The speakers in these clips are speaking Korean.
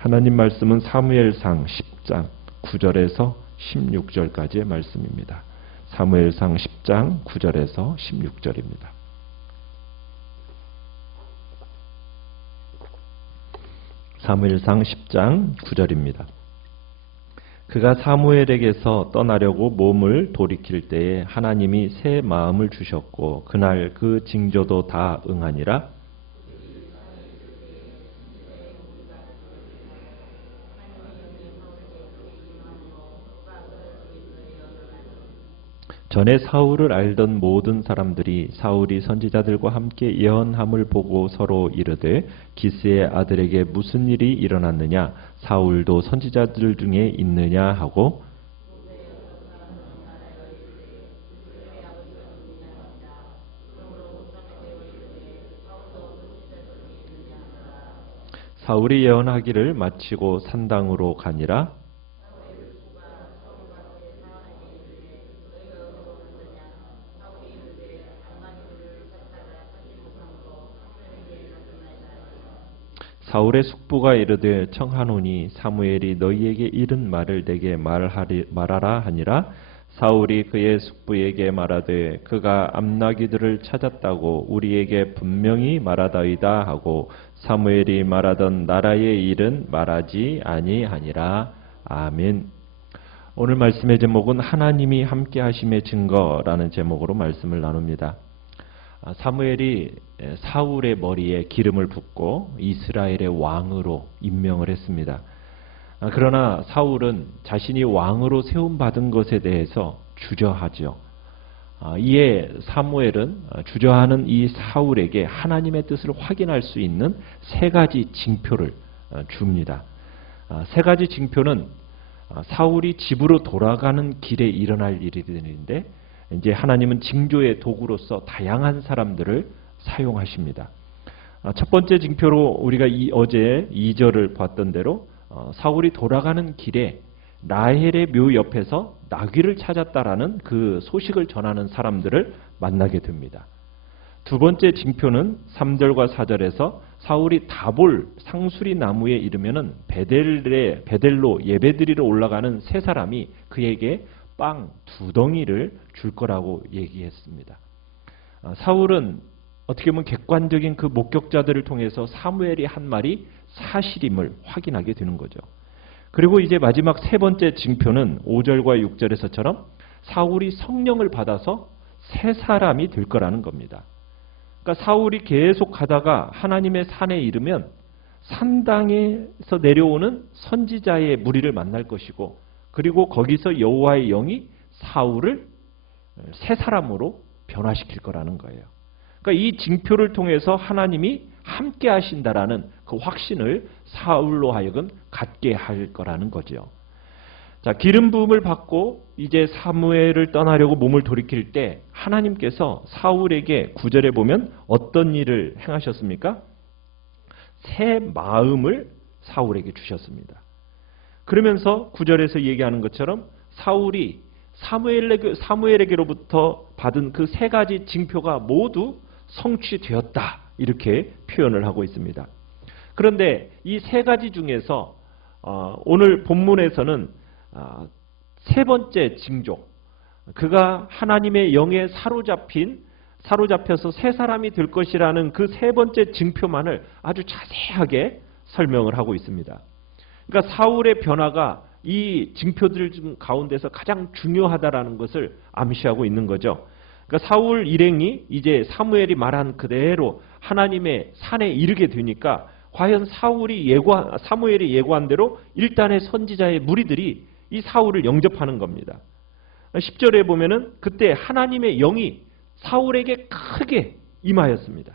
하나님 말씀은 사무엘상 10장 9절에서 16절까지의 말씀입니다. 사무엘상 10장 9절에서 16절입니다. 사무엘상 10장 9절입니다. 그가 사무엘에게서 떠나려고 몸을 돌이킬 때에 하나님이 새 마음을 주셨고 그날 그 징조도 다 응하니라. 전에 사울을 알던 모든 사람들이 사울이 선지자들과 함께 예언함을 보고 서로 이르되 기스의 아들에게 무슨 일이 일어났느냐 사울도 선지자들 중에 있느냐 하고 사울이 예언하기를 마치고 산당으로 가니라. 사울의 숙부가 이르되 청하노니 사무엘이 너희에게 이른 말을 내게 말하라 하니라. 사울이 그의 숙부에게 말하되 그가 암나귀들을 찾았다고 우리에게 분명히 말하다이다 하고 사무엘이 말하던 나라의 일은 말하지 아니하니라. 아멘. 오늘 말씀의 제목은 하나님이 함께 하심의 증거라는 제목으로 말씀을 나눕니다. 사무엘이 사울의 머리에 기름을 붓고 이스라엘의 왕으로 임명을 했습니다. 그러나 사울은 자신이 왕으로 세움받은 것에 대해서 주저하죠. 이에 사무엘은 주저하는 이 사울에게 하나님의 뜻을 확인할 수 있는 세 가지 징표를 줍니다. 세 가지 징표는 사울이 집으로 돌아가는 길에 일어날 일들인데 이제 하나님은 징조의 도구로서 다양한 사람들을 사용하십니다. 첫 번째 징표로 우리가 어제 2절을 봤던 대로 사울이 돌아가는 길에 라헬의 묘 옆에서 나귀를 찾았다라는 그 소식을 전하는 사람들을 만나게 됩니다. 두 번째 징표는 3절과 4절에서 사울이 다볼 상수리 나무에 이르면은 베델로 예배드리러 올라가는 세 사람이 그에게 빵 2덩이를 줄 거라고 얘기했습니다. 사울은 어떻게 보면 객관적인 그 목격자들을 통해서 사무엘이 한 말이 사실임을 확인하게 되는 거죠. 그리고 이제 마지막 세 번째 징표는 5절과 6절에서처럼 사울이 성령을 받아서 새 사람이 될 거라는 겁니다. 그러니까 사울이 계속 가다가 하나님의 산에 이르면 산당에서 내려오는 선지자의 무리를 만날 것이고 그리고 거기서 여호와의 영이 사울을 새 사람으로 변화시킬 거라는 거예요. 그러니까 이 징표를 통해서 하나님이 함께 하신다라는 그 확신을 사울로 하여금 갖게 할 거라는 거죠. 자, 기름 부음을 받고 이제 사무엘을 떠나려고 몸을 돌이킬 때 하나님께서 사울에게 9절에 보면 어떤 일을 행하셨습니까? 새 마음을 사울에게 주셨습니다. 그러면서 9절에서 얘기하는 것처럼 사울이 사무엘에게로부터 받은 그 세 가지 징표가 모두 성취되었다 이렇게 표현을 하고 있습니다. 그런데 이 세 가지 중에서 오늘 본문에서는 세 번째 징조, 그가 하나님의 영에 사로잡혀서 새 사람이 될 것이라는 그 세 번째 징표만을 아주 자세하게 설명을 하고 있습니다. 그러니까 사울의 변화가 이 징표들 중 가운데서 가장 중요하다라는 것을 암시하고 있는 거죠. 그러니까 사울 일행이 이제 사무엘이 말한 그대로 하나님의 산에 이르게 되니까 과연 사무엘이 예고한 대로 일단의 선지자의 무리들이 이 사울을 영접하는 겁니다. 10절에 보면은 그때 하나님의 영이 사울에게 크게 임하였습니다.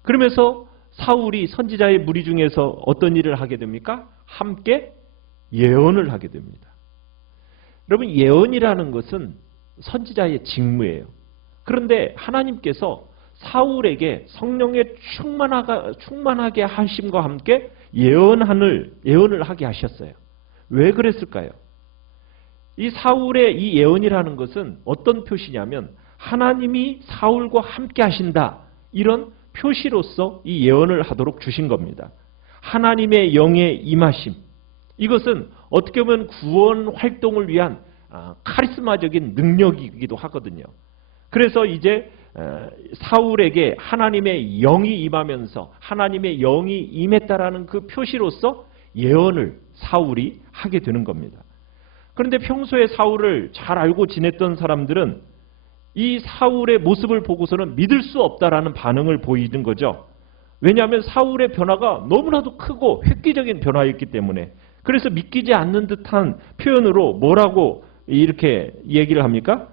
그러면서 사울이 선지자의 무리 중에서 어떤 일을 하게 됩니까? 함께 예언을 하게 됩니다. 여러분, 예언이라는 것은 선지자의 직무예요. 그런데 하나님께서 사울에게 성령의 충만하게 하심과 함께 예언을 하게 하셨어요. 왜 그랬을까요? 이 사울의 이 예언이라는 것은 어떤 표시냐면 하나님이 사울과 함께 하신다, 이런 표시로서 이 예언을 하도록 주신 겁니다. 하나님의 영의 임하심, 이것은 어떻게 보면 구원 활동을 위한 카리스마적인 능력이기도 하거든요. 그래서 이제 사울에게 하나님의 영이 임하면서 하나님의 영이 임했다라는 그 표시로서 예언을 사울이 하게 되는 겁니다. 그런데 평소에 사울을 잘 알고 지냈던 사람들은 이 사울의 모습을 보고서는 믿을 수 없다라는 반응을 보이는 거죠. 왜냐하면 사울의 변화가 너무나도 크고 획기적인 변화였기 때문에. 그래서 믿기지 않는 듯한 표현으로 뭐라고 이렇게 얘기를 합니까?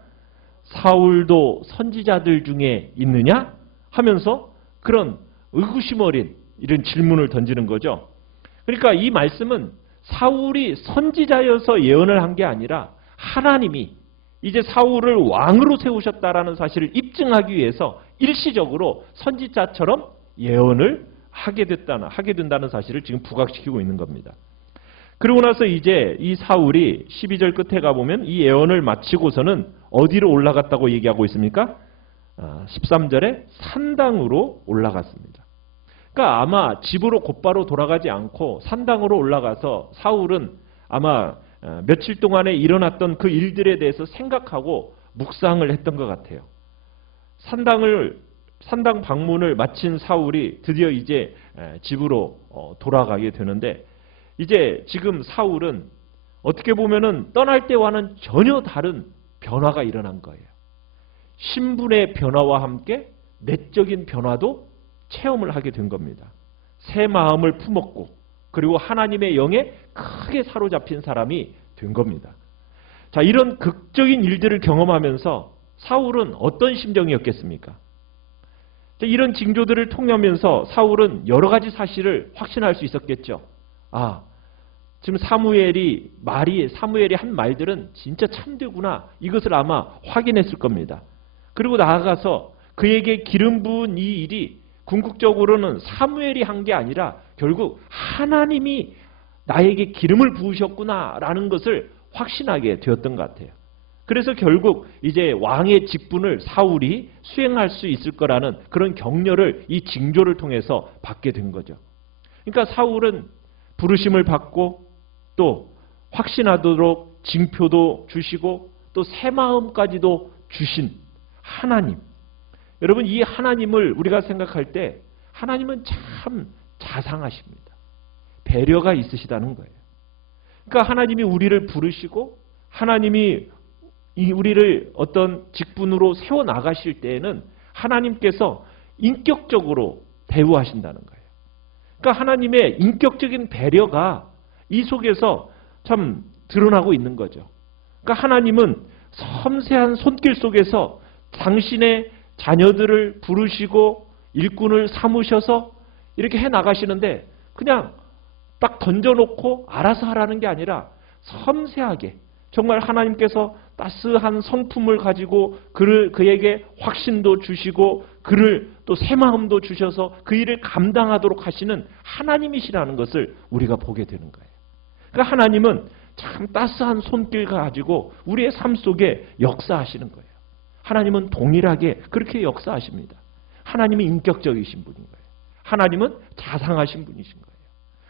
사울도 선지자들 중에 있느냐? 하면서 그런 의구심 어린 이런 질문을 던지는 거죠. 그러니까 이 말씀은 사울이 선지자여서 예언을 한 게 아니라 하나님이 이제 사울을 왕으로 세우셨다라는 사실을 입증하기 위해서 일시적으로 선지자처럼 예언을 하게 된다는 사실을 지금 부각시키고 있는 겁니다. 그러고 나서 이제 이 사울이 12절 끝에 가보면 이 예언을 마치고서는 어디로 올라갔다고 얘기하고 있습니까? 13절에 산당으로 올라갔습니다. 그러니까 아마 집으로 곧바로 돌아가지 않고 산당으로 올라가서 사울은 아마 며칠 동안에 일어났던 그 일들에 대해서 생각하고 묵상을 했던 것 같아요. 산당 방문을 마친 사울이 드디어 이제 집으로 돌아가게 되는데, 이제 지금 사울은 어떻게 보면은 떠날 때와는 전혀 다른 변화가 일어난 거예요. 신분의 변화와 함께 내적인 변화도 체험을 하게 된 겁니다. 새 마음을 품었고, 그리고 하나님의 영에 크게 사로잡힌 사람이 된 겁니다. 자, 이런 극적인 일들을 경험하면서 사울은 어떤 심정이었겠습니까? 자, 이런 징조들을 통하면서 사울은 여러 가지 사실을 확신할 수 있었겠죠. 지금 사무엘이 한 말들은 진짜 참되구나. 이것을 아마 확인했을 겁니다. 그리고 나아가서 그에게 기름 부은 이 일이 궁극적으로는 사무엘이 한 게 아니라 결국 하나님이 나에게 기름을 부으셨구나라는 것을 확신하게 되었던 것 같아요. 그래서 결국 이제 왕의 직분을 사울이 수행할 수 있을 거라는 그런 격려를 이 징조를 통해서 받게 된 거죠. 그러니까 사울은 부르심을 받고 또 확신하도록 징표도 주시고 또 새 마음까지도 주신 하나님. 여러분, 이 하나님을 우리가 생각할 때 하나님은 참 자상하십니다. 배려가 있으시다는 거예요. 그러니까 하나님이 우리를 부르시고 하나님이 우리를 어떤 직분으로 세워나가실 때에는 하나님께서 인격적으로 대우하신다는 거예요. 그러니까 하나님의 인격적인 배려가 이 속에서 참 드러나고 있는 거죠. 그러니까 하나님은 섬세한 손길 속에서 당신의 자녀들을 부르시고 일꾼을 삼으셔서 이렇게 해나가시는데 그냥 딱 던져놓고 알아서 하라는 게 아니라 섬세하게 정말 하나님께서 따스한 성품을 가지고 그에게 확신도 주시고 그를 또 새 마음도 주셔서 그 일을 감당하도록 하시는 하나님이시라는 것을 우리가 보게 되는 거예요. 그러니까 하나님은 참 따스한 손길 가지고 우리의 삶 속에 역사하시는 거예요. 하나님은 동일하게 그렇게 역사하십니다. 하나님은 인격적이신 분인 거예요. 하나님은 자상하신 분이신 거예요.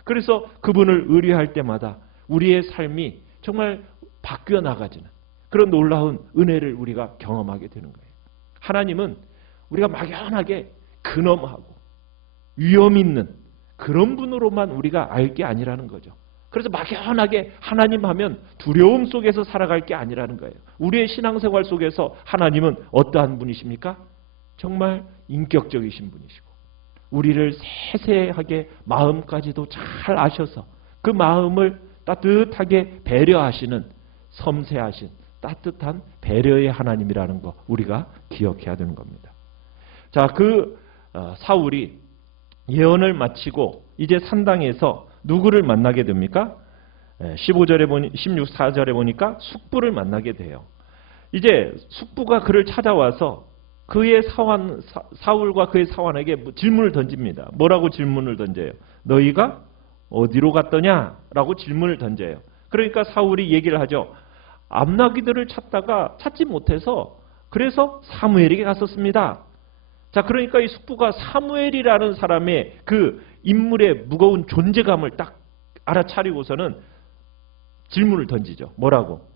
그래서 그분을 의뢰할 때마다 우리의 삶이 정말 바뀌어 나가지는 그런 놀라운 은혜를 우리가 경험하게 되는 거예요. 하나님은 우리가 막연하게 근엄하고 위험 있는 그런 분으로만 우리가 알 게 아니라는 거죠. 그래서 막연하게 하나님 하면 두려움 속에서 살아갈 게 아니라는 거예요. 우리의 신앙생활 속에서 하나님은 어떠한 분이십니까? 정말 인격적이신 분이시고 우리를 세세하게 마음까지도 잘 아셔서 그 마음을 따뜻하게 배려하시는 섬세하신 따뜻한 배려의 하나님이라는 거 우리가 기억해야 되는 겁니다. 자, 사울이 예언을 마치고 이제 산당에서 누구를 만나게 됩니까? 16절에 보니까 숙부를 만나게 돼요. 이제 숙부가 그를 찾아와서 사울과 그의 사환에게 질문을 던집니다. 뭐라고 질문을 던져요? 너희가 어디로 갔더냐? 라고 질문을 던져요. 그러니까 사울이 얘기를 하죠. 암나귀들을 찾다가 찾지 못해서 그래서 사무엘에게 갔었습니다. 자, 그러니까 이 숙부가 사무엘이라는 사람의 그 인물의 무거운 존재감을 딱 알아차리고서는 질문을 던지죠. 뭐라고?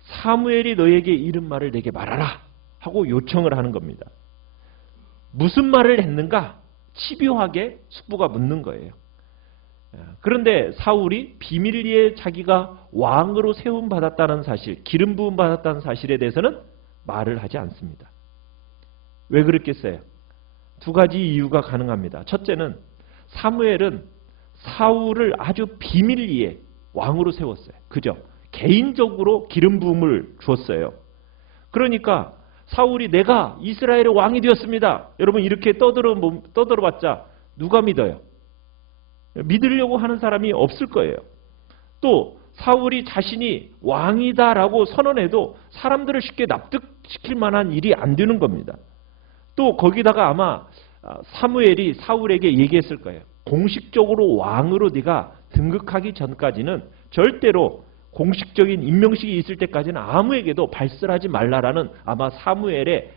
사무엘이 너에게 이른 말을 내게 말하라 하고 요청을 하는 겁니다. 무슨 말을 했는가? 집요하게 숙부가 묻는 거예요. 그런데 사울이 비밀리에 자기가 왕으로 세움받았다는 사실, 기름 부음 받았다는 사실에 대해서는 말을 하지 않습니다. 왜 그랬겠어요? 두 가지 이유가 가능합니다. 첫째는 사무엘은 사울을 아주 비밀리에 왕으로 세웠어요. 그죠? 개인적으로 기름 부음을 주었어요. 그러니까 사울이 내가 이스라엘의 왕이 되었습니다. 여러분 이렇게 떠들어봤자 누가 믿어요? 믿으려고 하는 사람이 없을 거예요. 또 사울이 자신이 왕이다라고 선언해도 사람들을 쉽게 납득시킬 만한 일이 안 되는 겁니다. 또 거기다가 아마 사무엘이 사울에게 얘기했을 거예요. 공식적으로 왕으로 네가 등극하기 전까지는 절대로 공식적인 임명식이 있을 때까지는 아무에게도 발설하지 말라라는 아마 사무엘의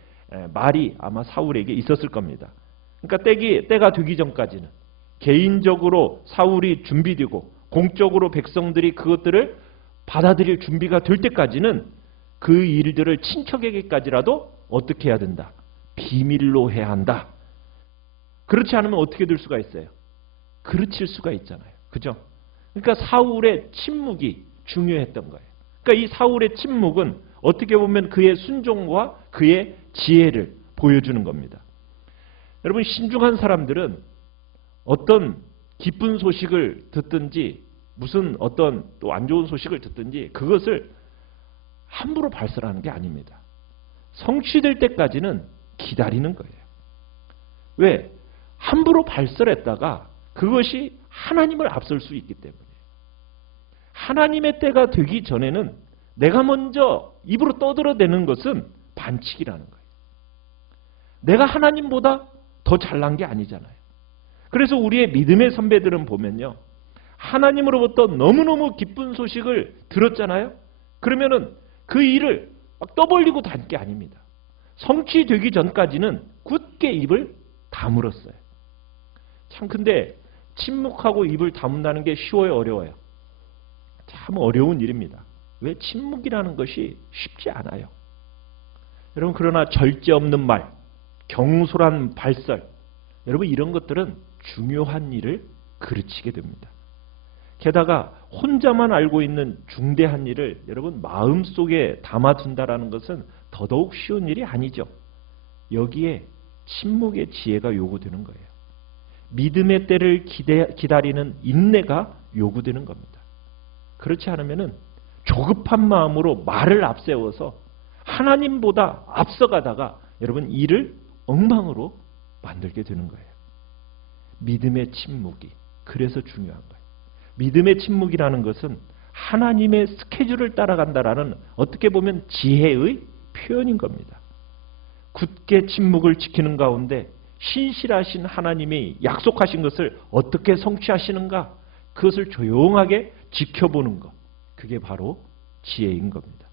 말이 아마 사울에게 있었을 겁니다. 그러니까 때가 되기 전까지는 개인적으로 사울이 준비되고 공적으로 백성들이 그것들을 받아들일 준비가 될 때까지는 그 일들을 친척에게까지라도 어떻게 해야 된다? 비밀로 해야 한다. 그렇지 않으면 어떻게 될 수가 있어요? 그르칠 수가 있잖아요. 그죠? 그러니까 사울의 침묵이 중요했던 거예요. 그러니까 이 사울의 침묵은 어떻게 보면 그의 순종과 그의 지혜를 보여주는 겁니다. 여러분 신중한 사람들은 어떤 기쁜 소식을 듣든지 무슨 어떤 또 안 좋은 소식을 듣든지 그것을 함부로 발설하는 게 아닙니다. 성취될 때까지는 기다리는 거예요. 왜? 함부로 발설했다가 그것이 하나님을 앞설 수 있기 때문에 하나님의 때가 되기 전에는 내가 먼저 입으로 떠들어대는 것은 반칙이라는 거예요. 내가 하나님보다 더 잘난 게 아니잖아요. 그래서 우리의 믿음의 선배들은 보면요. 하나님으로부터 너무너무 기쁜 소식을 들었잖아요. 그러면은 그 일을 막 떠벌리고 다닐 게 아닙니다. 성취되기 전까지는 굳게 입을 다물었어요. 참 근데 침묵하고 입을 다문다는 게 쉬워요, 어려워요? 참 어려운 일입니다. 왜? 침묵이라는 것이 쉽지 않아요. 여러분 그러나 절제 없는 말, 경솔한 발설, 여러분 이런 것들은 중요한 일을 그르치게 됩니다. 게다가 혼자만 알고 있는 중대한 일을 여러분 마음속에 담아둔다라는 것은 더더욱 쉬운 일이 아니죠. 여기에 침묵의 지혜가 요구되는 거예요. 믿음의 때를 기다리는 인내가 요구되는 겁니다. 그렇지 않으면은 조급한 마음으로 말을 앞세워서 하나님보다 앞서가다가 여러분 일을 엉망으로 만들게 되는 거예요. 믿음의 침묵이 그래서 중요한 거예요. 믿음의 침묵이라는 것은 하나님의 스케줄을 따라간다라는 어떻게 보면 지혜의 표현인 겁니다. 굳게 침묵을 지키는 가운데 신실하신 하나님이 약속하신 것을 어떻게 성취하시는가 그것을 조용하게 지켜보는 것 그게 바로 지혜인 겁니다.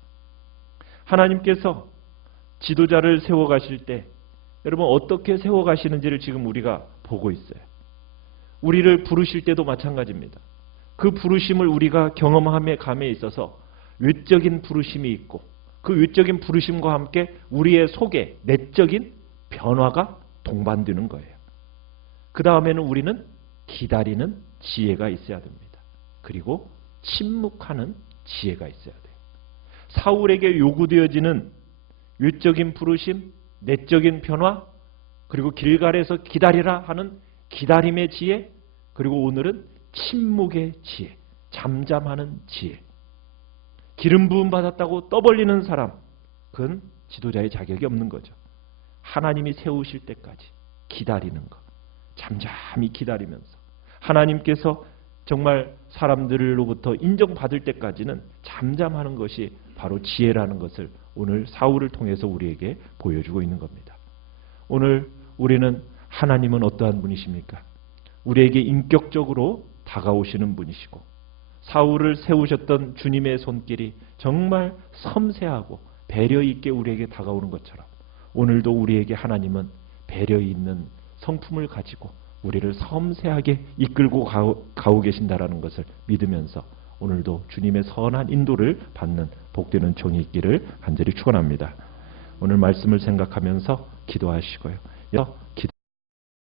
하나님께서 지도자를 세워가실 때 여러분 어떻게 세워가시는지를 지금 우리가 보고 있어요. 우리를 부르실 때도 마찬가지입니다. 그 부르심을 우리가 경험함에 감에 있어서 외적인 부르심이 있고 그 외적인 부르심과 함께 우리의 속에 내적인 변화가 동반되는 거예요. 그 다음에는 우리는 기다리는 지혜가 있어야 됩니다. 그리고 침묵하는 지혜가 있어야 돼요. 사울에게 요구되어지는 외적인 부르심, 내적인 변화, 그리고 길갈에서 기다리라 하는 기다림의 지혜, 그리고 오늘은 침묵의 지혜, 잠잠하는 지혜. 기름 부음 받았다고 떠벌리는 사람, 그건 지도자의 자격이 없는 거죠. 하나님이 세우실 때까지 기다리는 것, 잠잠히 기다리면서 하나님께서 정말 사람들로부터 인정받을 때까지는 잠잠하는 것이 바로 지혜라는 것을 오늘 사울을 통해서 우리에게 보여주고 있는 겁니다. 오늘 우리는 하나님은 어떠한 분이십니까? 우리에게 인격적으로 다가오시는 분이시고 사울을 세우셨던 주님의 손길이 정말 섬세하고 배려 있게 우리에게 다가오는 것처럼 오늘도 우리에게 하나님은 배려 있는 성품을 가지고 우리를 섬세하게 이끌고 가고 계신다라는 것을 믿으면서 오늘도 주님의 선한 인도를 받는 복되는 종이 있기를 간절히 축원합니다. 오늘 말씀을 생각하면서 기도하시고요.